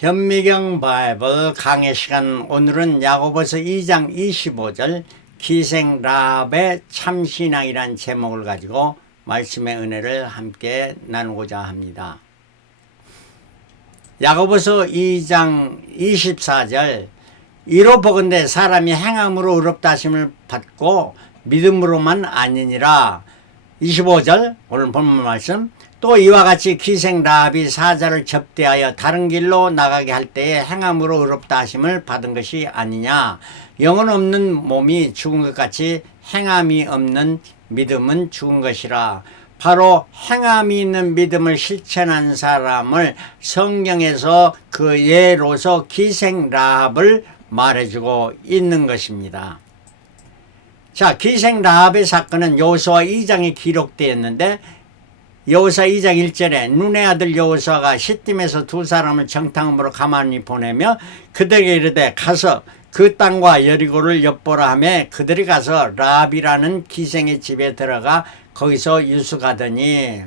현미경 바이블 강의 시간, 오늘은 야고보서 2장 25절 기생 라합의 참신앙이란 제목을 가지고 말씀의 은혜를 함께 나누고자 합니다. 야고보서 2장 24절 이로 보건대 사람이 행함으로 의롭다 하심을 받고 믿음으로만 아니니라. 25절 오늘 본문 말씀, 또 이와 같이 기생 라합이 사자를 접대하여 다른 길로 나가게 할 때에 행함으로 의롭다 하심을 받은 것이 아니냐. 영혼 없는 몸이 죽은 것 같이 행함이 없는 믿음은 죽은 것이라. 바로 행함이 있는 믿음을 실천한 사람을 성경에서 그 예로서 기생 라합을 말해주고 있는 것입니다. 자, 기생 라합의 사건은 여호수아 2장에 기록되었는데, 여호수아 2장 1절에 눈의 아들 여호수아가 시딤에서 두 사람을 정탐으로 가만히 보내며 그들에게 이르되 가서 그 땅과 여리고를 엿보라 하며 그들이 가서 라합이라는 기생의 집에 들어가 거기서 유숙하더니,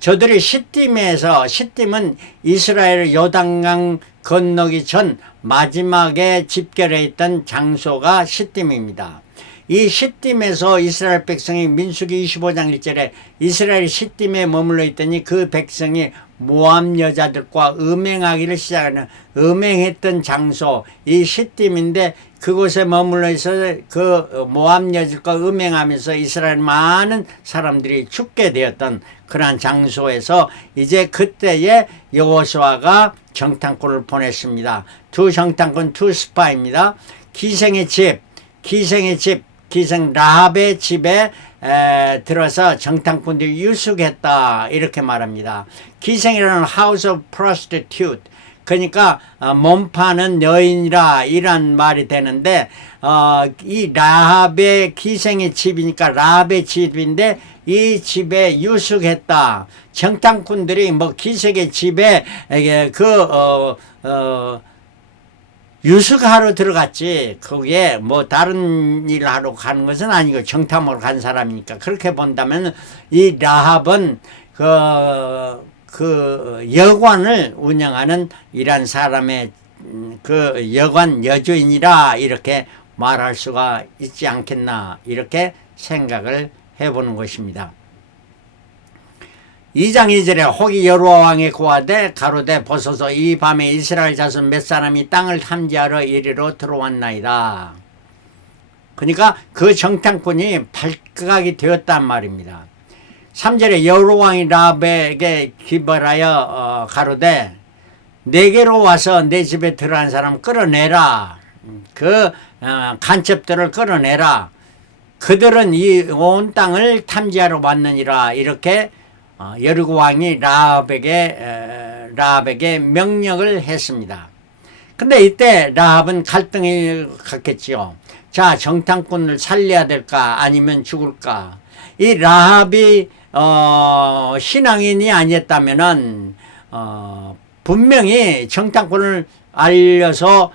저들이 시딤은 이스라엘 요단강 건너기 전 마지막에 집결해 있던 장소가 시딤입니다. 이 시딤에서 이스라엘 백성이 민수기 25장 1절에 이스라엘 시딤에 머물러 있더니 그 백성이 모압 여자들과 음행하기를 시작하는, 음행했던 장소 이 시딤인데, 그곳에 머물러 있어서 그 모압 여자들과 음행하면서 이스라엘 많은 사람들이 죽게 되었던 그러한 장소에서 이제 그때에 여호수아가 정탐꾼을 보냈습니다. 두 정탐꾼, 두 스파입니다. 기생 라합의 집에 들어서 정탐꾼들이 유숙했다, 이렇게 말합니다. 기생이라는 house of prostitute, 그러니까 몸 파는 여인이라 이란 말이 되는데, 이 라합의 기생의 집이니까 라합의 집인데 이 집에 유숙했다. 정탐꾼들이 뭐 기생의 집에 유숙하러 들어갔지, 거기에 뭐 다른 일 하러 가는 것은 아니고 정탐으로 간 사람이니까, 그렇게 본다면 이 라합은 그 여관을 운영하는 이란 사람의 그 여관 여주인이라 이렇게 말할 수가 있지 않겠나, 이렇게 생각을 해보는 것입니다. 2장 2절에 혹이 여호와 왕의 고하되 가로되 보소서 이 밤에 이스라엘 자손 몇 사람이 땅을 탐지하러 이리로 들어왔나이다. 그러니까 그 정탐꾼이 발각이 되었단 말입니다. 3절에 여호와 왕이 라합에게 기벌하여 가로되 내게로 와서 내 집에 들어간 사람 끌어내라. 그 간첩들을 끌어내라. 그들은 이 온 땅을 탐지하러 왔느니라. 이렇게 여리고 왕이 라합에게 명령을 했습니다. 근데 이때 라합은 갈등이 갔겠지요. 자, 정탐꾼을 살려야 될까 아니면 죽을까? 이 라합이 신앙인이 아니었다면은 분명히 정탐꾼을 알려서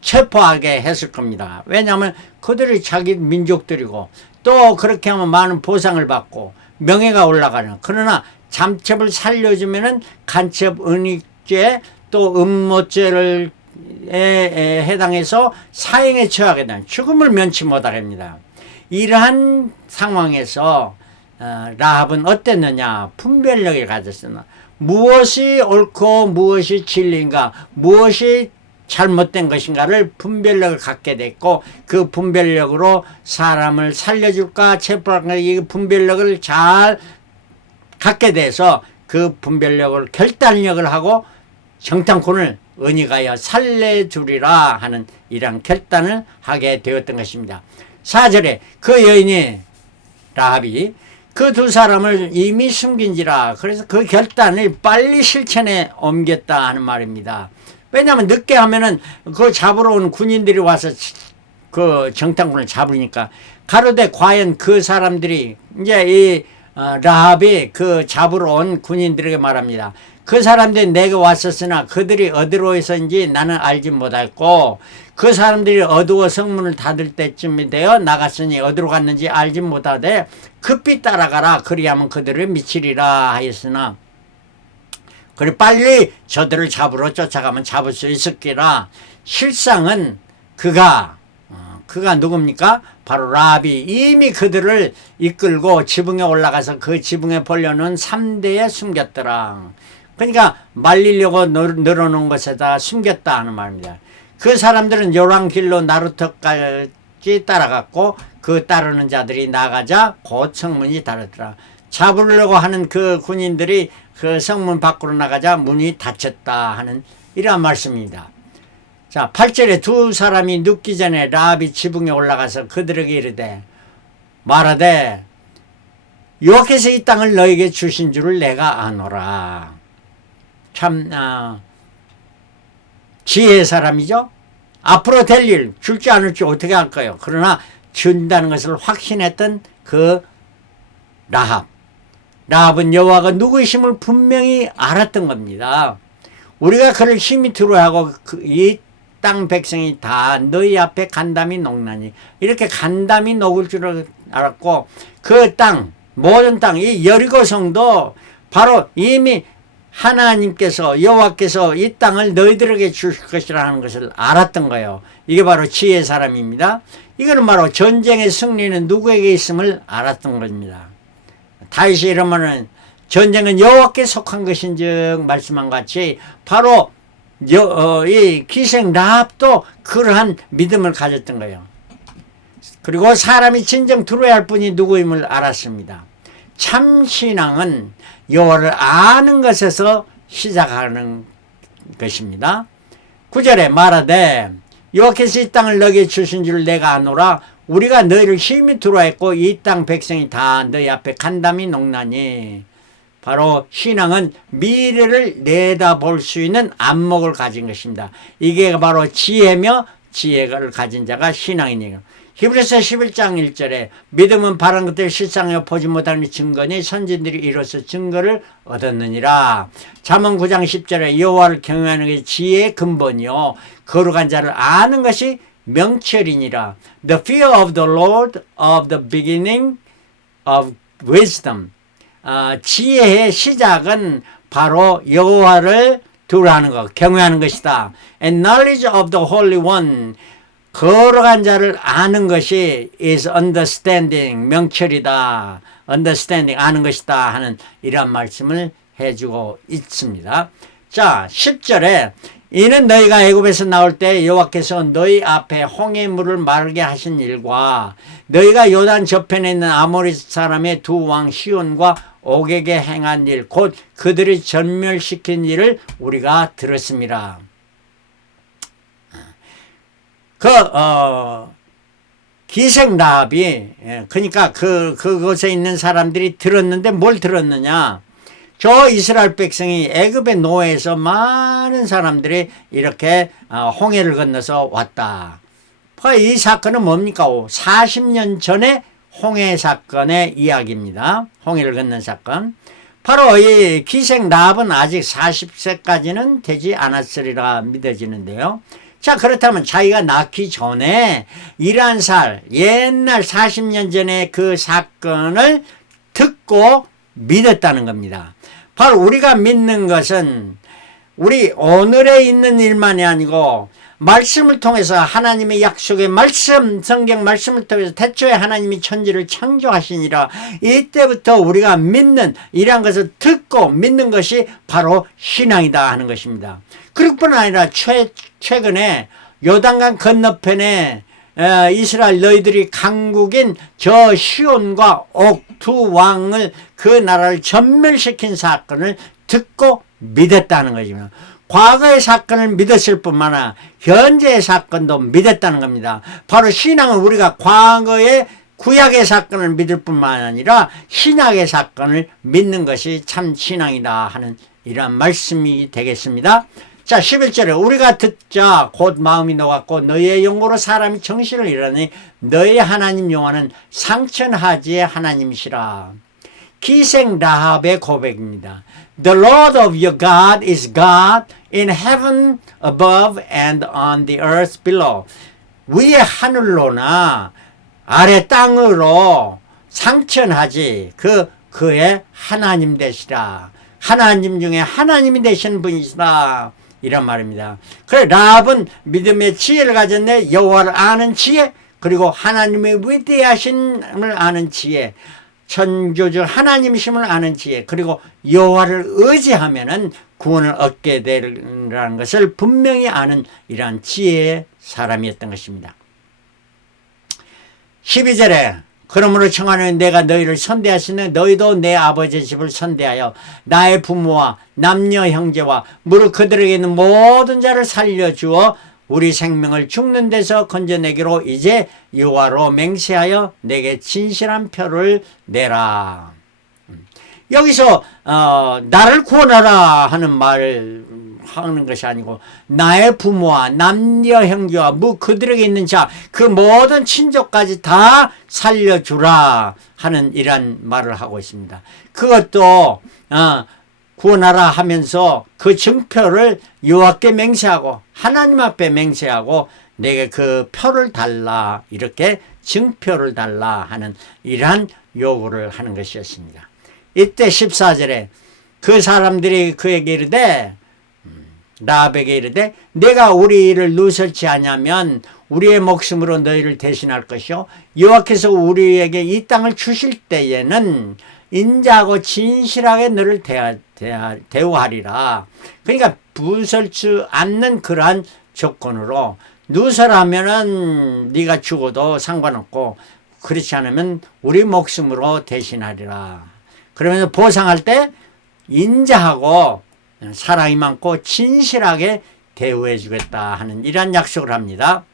체포하게 했을 겁니다. 왜냐하면 그들이 자기 민족들이고, 또 그렇게 하면 많은 보상을 받고 명예가 올라가는, 그러나 잠첩을 살려주면은 간첩 은닉죄 또 음모죄를 해당해서 사형에 처하게 되는, 죽음을 면치 못하랍니다. 이러한 상황에서 라합은 어땠느냐? 분별력을 가졌으나 무엇이 옳고 무엇이 진리인가, 무엇이 잘못된 것인가를 분별력을 갖게 됐고, 그 분별력으로 사람을 살려줄까 체포할까, 이 분별력을 잘 갖게 돼서 그 분별력을 결단력을 하고 정탐꾼을 은닉하여 살려주리라 하는 이런 결단을 하게 되었던 것입니다. 4절에 그 여인이 라합이 그 두 사람을 이미 숨긴지라, 그래서 그 결단을 빨리 실천에 옮겼다 하는 말입니다. 왜냐하면 늦게 하면은 그 잡으러 온 군인들이 와서 그 정탐꾼을 잡으니까. 가로되 과연 그 사람들이, 이제 이 라합이 그 잡으러 온 군인들에게 말합니다. 그 사람들이 내게 왔었으나 그들이 어디로 해서인지 나는 알지 못했고, 그 사람들이 어두워 성문을 닫을 때쯤이 되어 나갔으니 어디로 갔는지 알지 못하되 급히 따라가라. 그리하면 그들을 미치리라 하였으나 그리고 빨리 저들을 잡으러 쫓아가면 잡을 수 있었기라. 실상은 그가 누굽니까? 바로 라합이 이미 그들을 이끌고 지붕에 올라가서 그 지붕에 벌려놓은 3대에 숨겼더라. 그러니까 말리려고 늘어놓은 것에다 숨겼다 하는 말입니다. 그 사람들은 요란길로 나루터까지 따라갔고 그 따르는 자들이 나가자 곧 성문이 닫았더라. 잡으려고 하는 그 군인들이 그 성문 밖으로 나가자 문이 닫혔다 하는 이러한 말씀입니다. 자, 8절에 두 사람이 눕기 전에 라합이 지붕에 올라가서 그들에게 이르되 말하되 여호와께서 이 땅을 너에게 주신 줄을 내가 아노라. 참 지혜의 사람이죠. 앞으로 될 일 줄지 않을지 어떻게 할까요? 그러나 준다는 것을 확신했던 그 라합은 여호와가 누구이심을 분명히 알았던 겁니다. 우리가 그를 힘이 들어하고 이 땅 백성이 다 너희 앞에 간담이 녹나니 이렇게 간담이 녹을 줄 알았고 그 땅 모든 땅 이 여리고 성도 바로 이미 하나님께서 여호와께서 이 땅을 너희들에게 주실 것이라는 것을 알았던 거예요. 이게 바로 지혜의 사람입니다. 이거는 바로 전쟁의 승리는 누구에게 있음을 알았던 겁니다. 다윗이 이러면은 전쟁은 여호와께 속한 것인즉 말씀한 같이 바로 이 기생 라합도 그러한 믿음을 가졌던 거예요. 그리고 사람이 진정 들어야 할 분이 누구임을 알았습니다. 참 신앙은 여호와를 아는 것에서 시작하는 것입니다. 9절에 말하되 여호와께서 이 땅을 너에게 주신 줄 내가 아노라. 우리가 너희를 힘이 들어했고 이 땅 백성이 다 너희 앞에 간담이 녹나니. 바로 신앙은 미래를 내다볼 수 있는 안목을 가진 것입니다. 이게 바로 지혜며 지혜를 가진 자가 신앙이니요. 히브리서 11장 1절에 믿음은 바른 것들을 실상하여 보지 못하는 증거니 선진들이 이로써 증거를 얻었느니라. 잠언 9장 10절에 여호와를 경외하는 것이 지혜의 근본이요 거룩한 자를 아는 것이 명철이니라. The fear of the Lord of the beginning of wisdom. 지혜의 시작은 바로 여호와를 두려워하는 것, 경외하는 것이다. And knowledge of the Holy One, 거룩한 자를 아는 것이 is understanding, 명철이다. understanding, 아는 것이다 하는 이런 말씀을 해주고 있습니다. 자, 10절에 이는 너희가 애굽에서 나올 때 여호와께서 너희 앞에 홍해 물을 마르게 하신 일과 너희가 요단 저편에 있는 아모리 사람의 두 왕 시온과 옥에게 행한 일, 곧 그들이 전멸시킨 일을 우리가 들었습니다. 기생 라합이 그러니까 그곳에 있는 사람들이 들었는데 뭘 들었느냐? 저 이스라엘 백성이 애굽의 노예에서 많은 사람들이 이렇게 홍해를 건너서 왔다. 이 사건은 뭡니까? 40년 전에 홍해 사건의 이야기입니다. 홍해를 건넌 사건. 바로 이 기생 라합은 아직 40세까지는 되지 않았으리라 믿어지는데요. 자, 그렇다면 자기가 낳기 전에 이란 옛날 40년 전에 그 사건을 듣고 믿었다는 겁니다. 바로 우리가 믿는 것은 우리 오늘에 있는 일만이 아니고 말씀을 통해서 하나님의 약속의 말씀, 성경 말씀을 통해서 태초에 하나님이 천지를 창조하시니라. 이때부터 우리가 믿는 이러한 것을 듣고 믿는 것이 바로 신앙이다 하는 것입니다. 그럴 뿐 아니라 최근에 요단강 건너편에 이스라엘 너희들이 강국인 저 시온과 옥 두 왕을 그 나라를 전멸시킨 사건을 듣고 믿었다는 것입니다. 과거의 사건을 믿었을 뿐만 아니라 현재의 사건도 믿었다는 겁니다. 바로 신앙은 우리가 과거의 구약의 사건을 믿을 뿐만 아니라 신약의 사건을 믿는 것이 참 신앙이다 하는 이러한 말씀이 되겠습니다. 자, 11절에 우리가 듣자 곧 마음이 녹았고 너희의 영으로 사람이 정신을 잃으니 너희 하나님 여호와는 상천하지의 하나님이시라. 기생 라합의 고백입니다. The Lord of your God is God in heaven above and on the earth below. 위의 하늘로나 아래 땅으로 상천하지 그의 하나님 되시라. 하나님 중에 하나님이 되신 분이시다 이란 말입니다. 그래 라합은 믿음의 지혜를 가졌네. 여호와를 아는 지혜, 그리고 하나님의 위대하심을 아는 지혜, 천조주 하나님이심을 아는 지혜, 그리고 여호와를 의지하면은 구원을 얻게 되리라는 것을 분명히 아는 이러한 지혜의 사람이었던 것입니다. 12절에 그러므로 청하노니 내가 너희를 선대하시네. 너희도 내 아버지의 집을 선대하여 나의 부모와 남녀 형제와 무릇 그들에게 있는 모든 자를 살려주어 우리 생명을 죽는 데서 건져내기로 이제 여호와로 맹세하여 내게 진실한 표를 내라. 여기서 나를 구원하라 하는 말을 하는 것이 아니고 나의 부모와 남녀 형제와 뭐 그들에게 있는 자 그 모든 친족까지 다 살려주라 하는 이란 말을 하고 있습니다. 그것도 구원하라 하면서 그 증표를 여호와께 맹세하고 하나님 앞에 맹세하고 내게 그 표를 달라, 이렇게 증표를 달라 하는 이러한 요구를 하는 것이었습니다. 이때 14절에 그 사람들이 그에게 이르되 라합에게 이르되 내가 우리를 누설치 아니하면 우리의 목숨으로 너희를 대신할 것이요 여호와께서 우리에게 이 땅을 주실 때에는 인자하고 진실하게 너를 대우하리라. 그러니까 부설치 않는 그러한 조건으로 누설하면은 네가 죽어도 상관없고 그렇지 않으면 우리 목숨으로 대신하리라. 그러면서 보상할 때 인자하고 사랑이 많고 진실하게 대우해 주겠다 하는 이러한 약속을 합니다.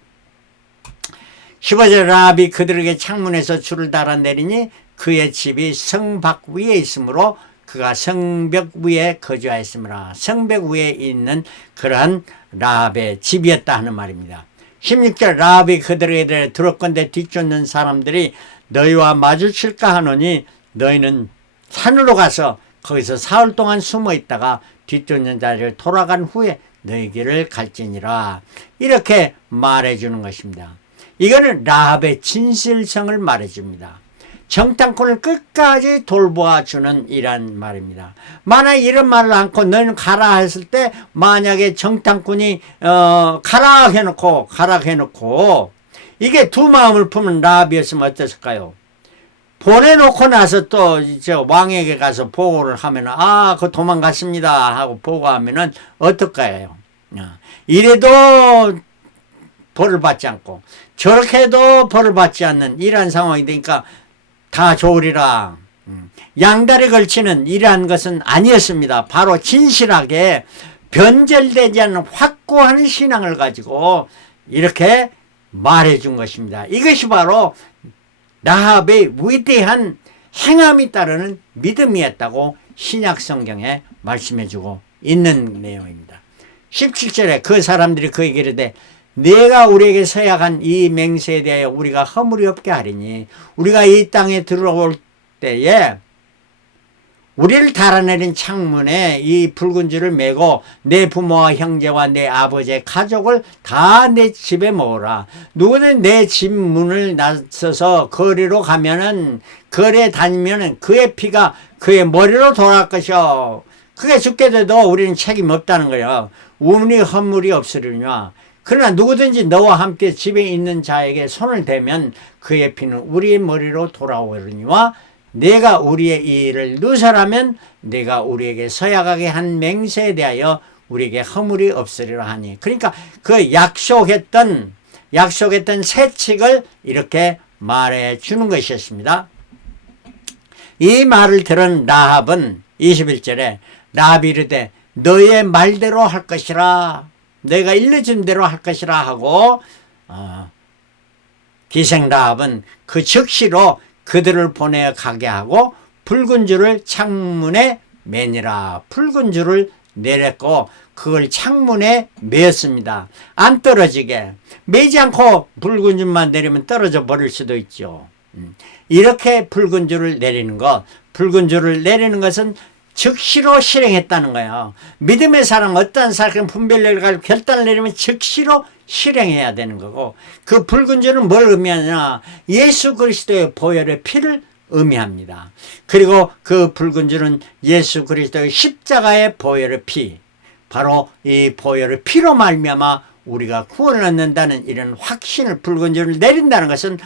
15절 라합이 그들에게 창문에서 줄을 달아내리니 그의 집이 성박 위에 있으므로 그가 성벽 위에 거주하였으므라. 성벽 위에 있는 그러한 라합의 집이었다 하는 말입니다. 16절 라합이 그들에게 들었건대 뒤쫓는 사람들이 너희와 마주칠까 하노니 너희는 산으로 가서 거기서 사흘 동안 숨어 있다가 뒤쫓는 자를 돌아간 후에 너희 길을 갈지니라. 이렇게 말해주는 것입니다. 이거는 라합의 진실성을 말해줍니다. 정탐꾼을 끝까지 돌보아주는 이란 말입니다. 만약 이런 말을 않고 너는 가라 했을 때 만약에 정탐꾼이 가라 해놓고 이게 두 마음을 품은 라합이었으면 어땠을까요? 보내놓고 나서 또 저 왕에게 가서 보고를 하면 그 도망갔습니다 하고 보고하면은 어떨까요? 이래도 벌을 받지 않고 저렇게 해도 벌을 받지 않는 이러한 상황이 되니까 다 좋으리라. 양다리 걸치는 이러한 것은 아니었습니다. 바로 진실하게 변절되지 않는 확고한 신앙을 가지고 이렇게 말해준 것입니다. 이것이 바로 라합의 위대한 행함이 따르는 믿음이었다고 신약 성경에 말씀해주고 있는 내용입니다. 17절에 그 사람들이 그에게 이르되 네가 우리에게 서약한 이 맹세에 대하여 우리가 허물이 없게 하리니 우리가 이 땅에 들어올 때에 우리를 달아내린 창문에 이 붉은 줄을 매고 내 부모와 형제와 내 아버지의 가족을 다 내 집에 모으라. 누구는 내 집 문을 나서서 거리로 가면은 거리에 다니면은 그의 피가 그의 머리로 돌아갈 것이요. 그게 죽게 돼도 우리는 책임 없다는 거예요. 우리 허물이 없으리냐. 그러나 누구든지 너와 함께 집에 있는 자에게 손을 대면 그의 피는 우리의 머리로 돌아오리니와 내가 우리의 이 일을 누설하면 내가 우리에게 서약하게 한 맹세에 대하여 우리에게 허물이 없으리라 하니. 그러니까 그 약속했던 세칙을 이렇게 말해 주는 것이었습니다. 이 말을 들은 라합은 21절에 라합이 이르되 너의 말대로 할 것이라, 내가 일러준 대로 할 것이라 하고 기생 라합은 그 즉시로 그들을 보내어 가게 하고 붉은 줄을 창문에 매니라. 붉은 줄을 내렸고 그걸 창문에 매었습니다. 안 떨어지게. 매지 않고 붉은 줄만 내리면 떨어져 버릴 수도 있죠. 이렇게 붉은 줄을 내리는 것, 붉은 줄을 내리는 것은 즉시로 실행했다는 거예요. 믿음의 사람, 어떤 사람 분별력을 가지고 결단을 내리면 즉시로 실행해야 되는 거고, 그 붉은 줄은 뭘 의미하냐? 예수 그리스도의 보혈의 피를 의미합니다. 그리고 그 붉은 줄은 예수 그리스도의 십자가의 보혈의 피, 바로 이 보혈의 피로 말미암아 우리가 구원을 얻는다는 이런 확신을, 붉은 줄을 내린다는 것은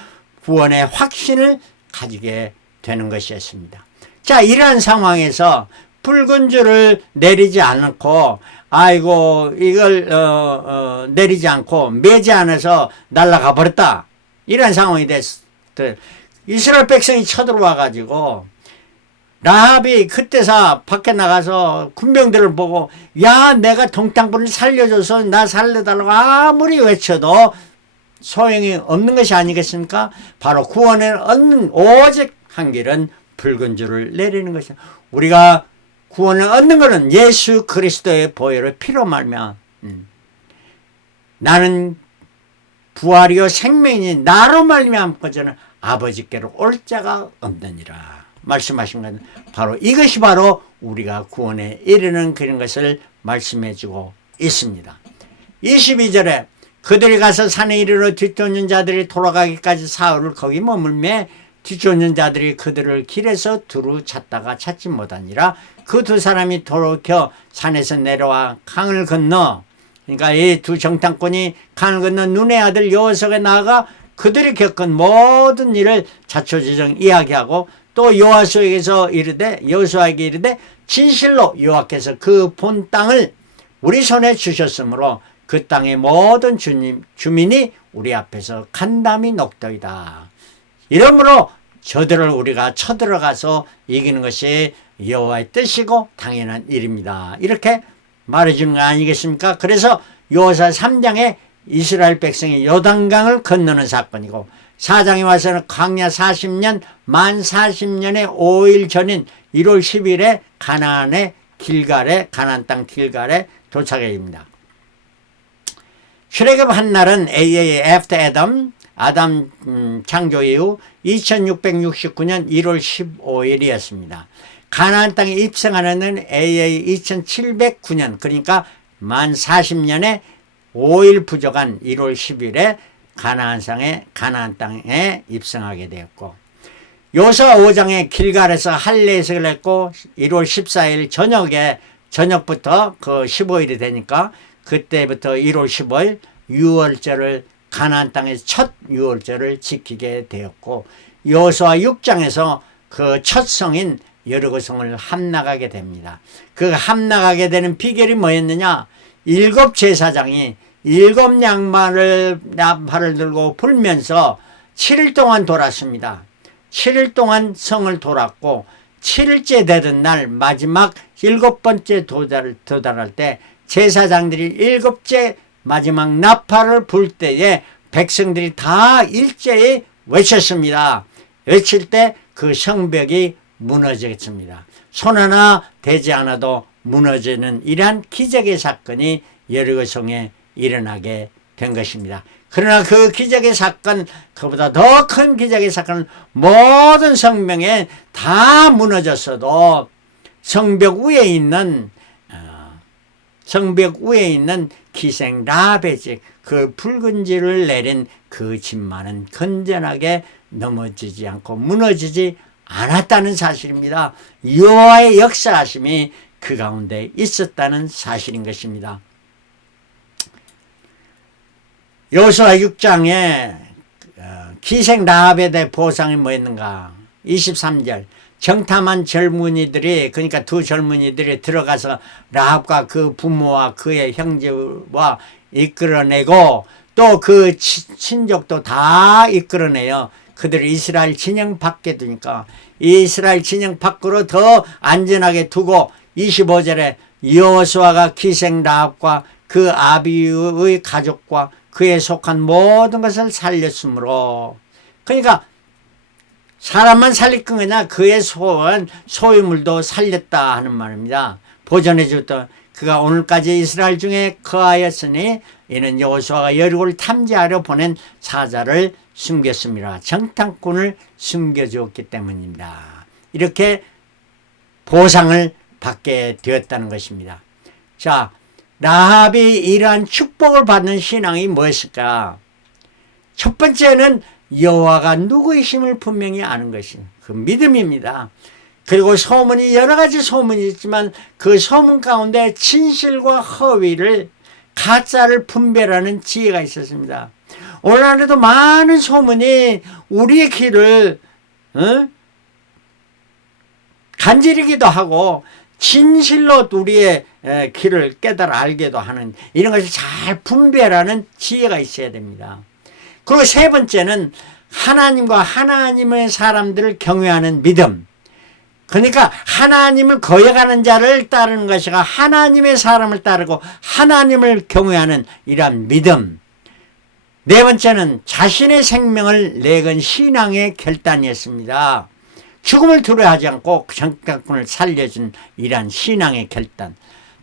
구원의 확신을 가지게 되는 것이었습니다. 자, 이러한 상황에서 붉은 줄을 내리지 않고, 아이고 이걸 내리지 않고 매지 않아서 날아가 버렸다, 이런 상황이 됐을 때 이스라엘 백성이 쳐들어와 가지고 라합이 그때서 밖에 나가서 군병들을 보고, 야, 내가 동창분을 살려줘서 나 살려달라고 아무리 외쳐도 소용이 없는 것이 아니겠습니까? 바로 구원을 얻는 오직 한 길은 붉은 줄을 내리는 것이다. 우리가 구원을 얻는 것은 예수 그리스도의 보혈의 피로 말미암아 나는 부활이요 생명이니 나로 말미암고서는 아버지께로 올 자가 없느니라 말씀하신 것은 바로 이것이 바로 우리가 구원에 이르는 그런 것을 말씀해 주고 있습니다. 22절에 그들이 가서 산에 이르러 뒤쫓는 자들이 돌아가기까지 사흘을 거기 머물매 뒤쫓는 자들이 그들을 길에서 두루 찾다가 찾지 못하니라. 그 두 사람이 돌이켜 산에서 내려와 강을 건너, 그러니까 이 두 정탐꾼이 강을 건너 눈의 아들 여호수아에게 나아가 그들이 겪은 모든 일을 자초지종 이야기하고, 또 여호수아에게서 이르되, 여호수아에게 이르되 진실로 여호와께서 그 본 땅을 우리 손에 주셨으므로 그 땅의 모든 주민이 우리 앞에서 간담이 녹더이다. 이러므로 저들을 우리가 쳐들어가서 이기는 것이 여호와의 뜻이고 당연한 일입니다. 이렇게 말해주는 거 아니겠습니까? 그래서 여호수아 3장에 이스라엘 백성이 요단강을 건너는 사건이고, 4장에 와서는 광야 40년, 만 40년의 5일 전인 1월 10일에 가나안의 길갈에, 가나안 땅 길갈에 도착해 입니다. 출애굽 한 날은 AA after Adam, 아담 창조 이후 2669년 1월 15일이었습니다. 가나안 땅에 입성하는 해는 AA 2709년, 그러니까 만 40년에 5일 부족한 1월 10일에 가나안 땅에 입성하게 되었고, 여호수아 5장에 길갈에서 할례식을 했고, 1월 14일 저녁부터 그 15일이 되니까 그때부터 1월 15일 유월절을 가나안 땅에서 첫 유월절을 지키게 되었고, 여호수아 6장에서 그 첫 성인 여리고 성을 함락하게 됩니다. 그 함락하게 되는 비결이 뭐였느냐? 7 제사장이 7 양말을 들고 불면서 7일 동안 돌았습니다. 7일 동안 성을 돌았고, 7일째 되던 날 마지막 7번째 도달할 때 제사장들이 7째 마지막 나팔을 불 때에 백성들이 다 일제히 외쳤습니다. 외칠 때 그 성벽이 무너지겠습니다. 손 하나 대지 않아도 무너지는 이러한 기적의 사건이 여리고성에 일어나게 된 것입니다. 그러나 그 기적의 사건, 그보다 더 큰 기적의 사건은 모든 성벽에 다 무너졌어도 성벽 위에 있는 기생 라합의 집, 그 붉은 줄을 내린 그 집만은 건전하게 넘어지지 않고 무너지지 않았다는 사실입니다. 여호와의 역사하심이 그 가운데 있었다는 사실인 것입니다. 여호수아 6장에 기생 라합에 대해 보상이 뭐였는가? 23절 정탐한 젊은이들이, 그러니까 두 젊은이들이 들어가서 라합과 그 부모와 그의 형제와 이끌어내고, 또 그 친족도 다 이끌어내요. 그들을 이스라엘 진영 밖에 두니까 이스라엘 진영 밖으로 더 안전하게 두고, 25절에 여호수아가 기생 라합과 그 아비의 가족과 그에 속한 모든 것을 살렸으므로, 그러니까 사람만 살릴 거냐, 그의 소유물도 살렸다 하는 말입니다. 보존해 줬다. 그가 오늘까지 이스라엘 중에 거하였으니 이는 여호수아가 여리고를 탐지하려 보낸 사자를 숨겼습니다. 정탐꾼을 숨겨주었기 때문입니다. 이렇게 보상을 받게 되었다는 것입니다. 자, 라합이 이러한 축복을 받는 신앙이 무엇일까? 첫 번째는 여호와가 누구이심을 분명히 아는 것이 그 믿음입니다. 그리고 소문이 여러 가지 소문이 있지만 그 소문 가운데 진실과 허위를 가짜를 분별하는 지혜가 있었습니다. 오늘날에도 많은 소문이 우리의 길을 간지르기도 하고 진실로 우리의 길을 깨달아 알게도 하는 이런 것을 잘 분별하는 지혜가 있어야 됩니다. 그리고 세 번째는 하나님과 하나님의 사람들을 경외하는 믿음. 그러니까 하나님을 거역하는 자를 따르는 것이 아니라 하나님의 사람을 따르고 하나님을 경외하는 이러한 믿음. 네 번째는 자신의 생명을 내건 신앙의 결단이었습니다. 죽음을 두려워하지 않고 정탐꾼을 살려준 이러한 신앙의 결단.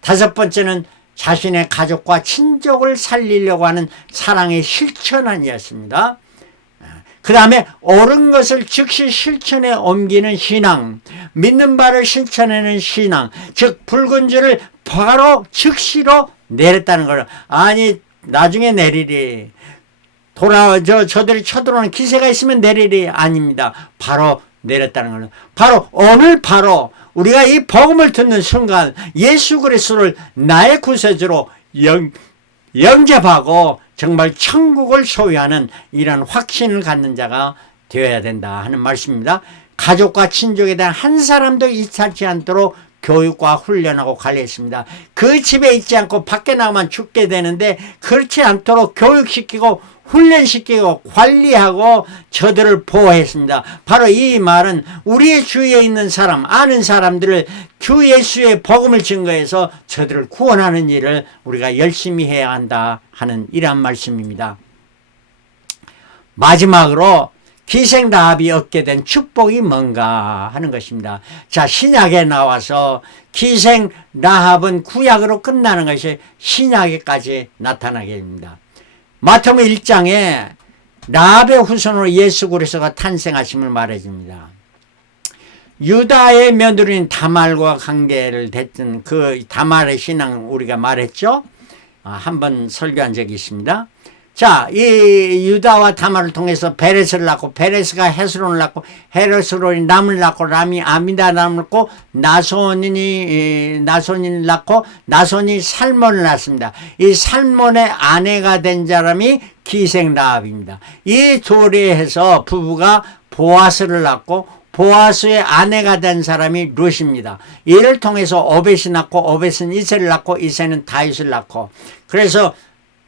다섯 번째는 자신의 가족과 친족을 살리려고 하는 사랑의 실천이었습니다. 그 다음에 옳은 것을 즉시 실천에 옮기는 신앙, 믿는 바를 실천하는 신앙, 즉 붉은 줄을 바로 즉시로 내렸다는 거예요. 아니 나중에 내리리, 저들이 쳐들어오는 기세가 있으면 내리리, 아닙니다. 바로 내렸다는 거는 바로 오늘 바로 우리가 이 복음을 듣는 순간 예수 그리스도를 나의 구세주로 영접하고 정말 천국을 소유하는 이런 확신을 갖는 자가 되어야 된다 하는 말씀입니다. 가족과 친족에 대한 한 사람도 이탈치 않도록 교육과 훈련하고 관리했습니다. 그 집에 있지 않고 밖에 나가면 죽게 되는데 그렇지 않도록 교육시키고 훈련시키고 관리하고 저들을 보호했습니다. 바로 이 말은 우리의 주위에 있는 사람, 아는 사람들을 주 예수의 복음을 증거해서 저들을 구원하는 일을 우리가 열심히 해야 한다 하는 이러한 말씀입니다. 마지막으로 기생 라합이 얻게 된 축복이 뭔가 하는 것입니다. 자, 신약에 나와서 기생 라합은 구약으로 끝나는 것이 신약에까지 나타나게 됩니다. 마태복음 1장에 라합의 후손으로 예수 그리스도가 탄생하심을 말해줍니다. 유다의 며느리인 다말과 관계를 댔던 그 다말의 신앙 우리가 말했죠. 한번 설교한 적이 있습니다. 자, 이 유다와 다말을 통해서 베레스를 낳고 베레스가 헤스론을 낳고 헤스론이 람을 낳고 람이 아미나답을 낳고 나손이 낳고 나손이 살몬을 낳습니다. 이 살몬의 아내가 된 사람이 기생 라합입니다. 이 둘이 해서 부부가 보아스를 낳고 보아스의 아내가 된 사람이 룻입니다. 이를 통해서 오벳이 낳고 오벳은 이새를 낳고 이새는 다윗을 낳고 그래서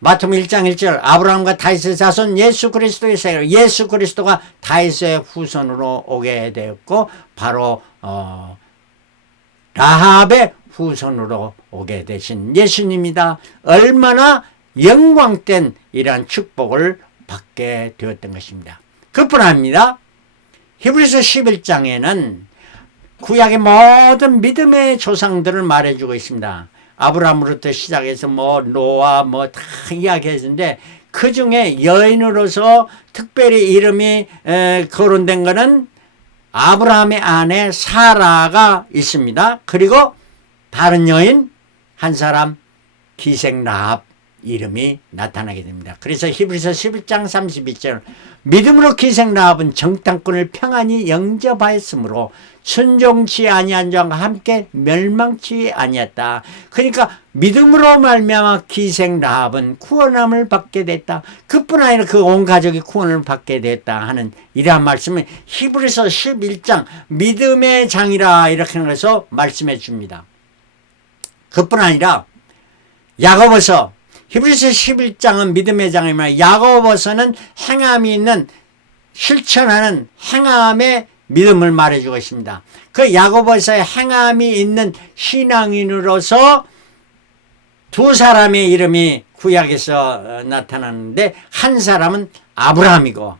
마태복음 1장 1절 아브라함과 다윗의 자손 예수 그리스도의 세계로 예수 그리스도가 다윗의 후손으로 오게 되었고 바로 라합의 후손으로 오게 되신 예수님이다. 얼마나 영광된 이러한 축복을 받게 되었던 것입니다. 그뿐 아닙니다. 히브리서 11장에는 구약의 모든 믿음의 조상들을 말해주고 있습니다. 아브라함으로부터 시작해서 노아 다 이야기했는데 그 중에 여인으로서 특별히 이름이 거론된 것은 아브라함의 아내 사라가 있습니다. 그리고 다른 여인 한 사람 기생 라합 이름이 나타나게 됩니다. 그래서 히브리서 11장 32절 믿음으로 기생 라합은 정탐꾼을 평안히 영접하였으므로 순종치 아니한 자와 함께 멸망치 아니었다. 그러니까 믿음으로 말미암아 기생 라합은 구원함을 받게 됐다. 그뿐 아니라 그 온 가족이 구원을 받게 됐다 하는 이러한 말씀을 히브리서 11장 믿음의 장이라 이렇게 해서 말씀해 줍니다. 그뿐 아니라 야고보서 히브리서 11장은 믿음의 장이며 야고보서는 행함이 있는 실천하는 행함의 믿음을 말해주고 있습니다. 그 야고보서의 행함이 있는 신앙인으로서 두 사람의 이름이 구약에서 나타나는데 한 사람은 아브라함이고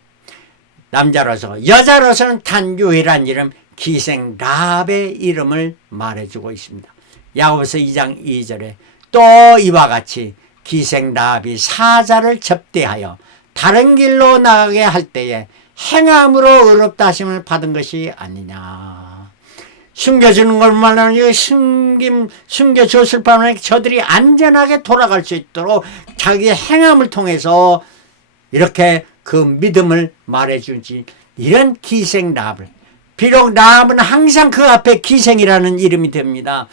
남자로서 여자로서는 단 유일한 이름 기생 라합의 이름을 말해주고 있습니다. 야고보서 2장 2절에 또 이와 같이 기생 라합이 사자를 접대하여 다른 길로 나가게 할 때에 행함으로 의롭다 하심을 받은 것이 아니냐. 숨겨주는 것만 아니라 숨겨줬을 뿐만 저들이 안전하게 돌아갈 수 있도록 자기의 행함을 통해서 이렇게 그 믿음을 말해주지. 이런 기생 라합을, 비록 라합은 항상 그 앞에 기생이라는 이름이 됩니다.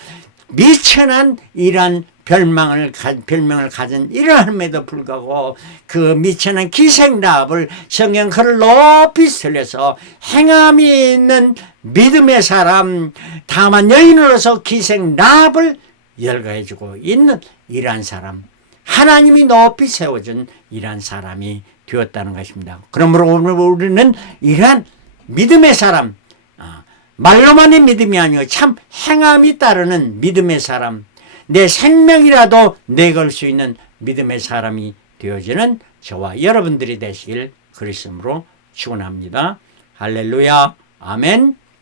미천한 이러한 별명을 가진 이러함에도 불구하고 그 미천한 기생 라합을 성경 그를 높이 살려서 행함이 있는 믿음의 사람, 다만 여인으로서 기생 라합을 열거해주고 있는 이러한 사람, 하나님이 높이 세워준 이러한 사람이 되었다는 것입니다. 그러므로 오늘 우리는 이러한 믿음의 사람, 말로만의 믿음이 아니고 참 행함이 따르는 믿음의 사람, 내 생명이라도 내걸 수 있는 믿음의 사람이 되어지는 저와 여러분들이 되시길 그리스도로 축원합니다. 할렐루야. 아멘.